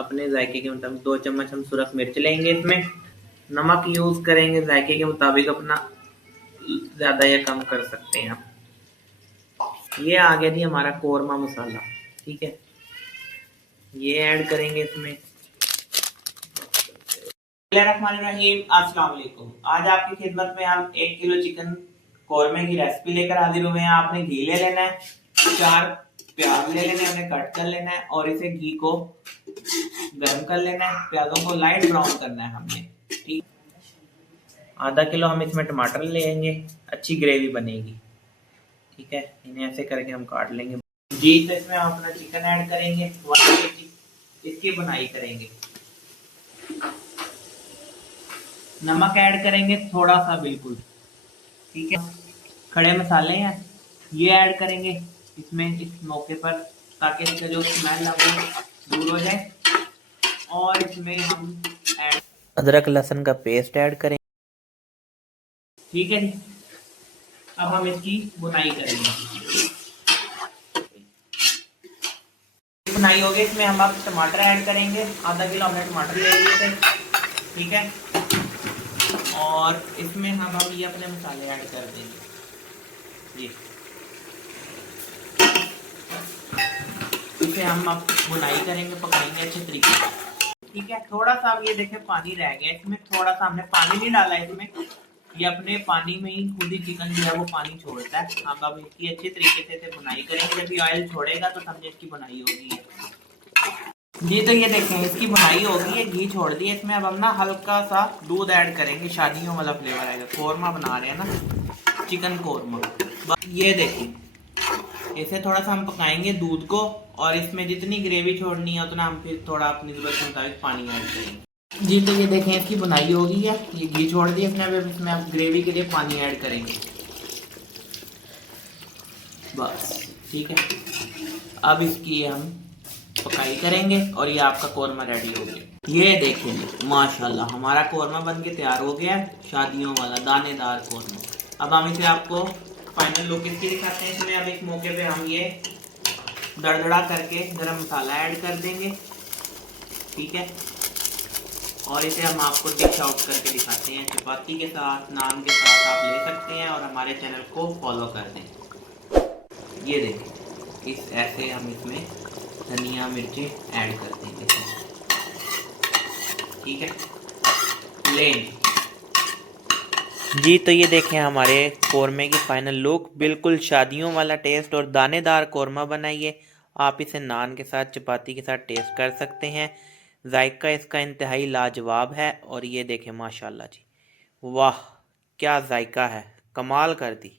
अपने जायके के मुताबिक 2 चम्मच हम सुरख मिर्च लेंगे। इसमें नमक यूज़ करेंगे जायके के मुताबिक, अपना ज़्यादा या कम कर सकते हैं आप। ये आ गया जी हमारा कोरमा मसाला, ठीक है। ये ऐड करेंगे इसमें। अस्सलाम वालेकुम। आज आपकी खिदमत में हम 1 किलो चिकन कोरमे की रेसिपी लेकर हाजिर हुए हैं। आपने घी ले लेना है, 4 प्याज ले लेने हैं, उन्हें कट कर लेना है और इसे घी को गर्म कर लेना है। प्याजों को लाइट ब्राउन करना है हमने, ठीक। आधा किलो हम इसमें टमाटर लेंगे, अच्छी ग्रेवी बनेगी, ठीक है। इन्हें ऐसे करके हम काट लेंगे जी। तो इसमें हम अपना चिकन ऐड करेंगे, 1 kg इसकी बुनाई करेंगे। नमक ऐड करेंगे थोड़ा सा, बिल्कुल, ठीक है। खड़े मसाले हैं, ये ऐड करेंगे इसमें इस मौके पर, ताकि इसका जो स्मेल है वो दूर हो जाए। और इसमें हम ऐड अदरक लहसुन का पेस्ट ऐड करें, ठीक है। अब हम इसकी बुनाई करेंगे। बुनाई हो गई, इसमें हम अब टमाटर ऐड करेंगे। आधा किलो हमने टमाटर ले लिए थे, ठीक है। और इसमें हम अब ये अपने मसाले ऐड कर देंगे, ये। इसे हम अब बुनाई करेंगे, पकाएंगे अच्छे तरीके से, ठीक है। थोड़ा सा अब ये देखें पानी रह गया इसमें, थोड़ा सा हमने पानी नहीं डाला इसमें, ये अपने पानी में ही खुद ही चिकन जो है वो पानी छोड़ता है। हम अब इसकी अच्छे तरीके से इसे बुनाई करेंगे। जब ये ऑयल छोड़ेगा तो समझे इसकी बुनाई होगी जी। तो ये देखें इसकी बुनाई होगी है, घी छोड़ दिया इसमें। अब हम ना हल्का सा दूध ऐड करेंगे, शादियों वाला फ्लेवर आएगा। कोरमा बना रहे हैं ना, चिकन कोरमा। ये देखिए, इसे थोड़ा सा हम पकाएंगे दूध को, और इसमें जितनी ग्रेवी छोड़नी है उतना हम फिर थोड़ा अपनी जरूरत के मुताबिक पानी ऐड करेंगे जी। तो ये देखें इसकी बुनाई हो गई है, ये घी छोड़ दिया इसने। अब इसमें हम ग्रेवी के लिए पानी ऐड करेंगे, बस, ठीक है। अब इसकी हम पकाई करेंगे और ये आपका कोरमा रेडी हो गया। ये देखिए माशाल्लाह हमारा कोरमा बन के तैयार हो गया, शादियों वाला दानेदार कोरमा। अब हम इसे आपको फाइनल लुक इसकी दिखाते हैं। इसमें अब एक मौके पे हम ये दड़दड़ा करके गरम मसाला ऐड कर देंगे, ठीक है। और इसे हम आपको डिश आउट करके दिखाते हैं, चपाती के साथ, नान के साथ आप ले सकते हैं। और हमारे चैनल को फॉलो कर दें। ये देखें, इस ऐसे हम इसमें धनिया मिर्चें ऐड कर देंगे, ठीक है। लें जी। तो ये देखें हमारे कोरमे की फाइनल लुक, बिल्कुल शादियों वाला टेस्ट और दानेदार कोरमा बनाइए। आप इसे नान के साथ, चपाती के साथ टेस्ट कर सकते हैं। जायका इसका इंतहाई लाजवाब है। और ये देखें माशाल्लाह जी, वाह क्या जायका है, कमाल कर दी।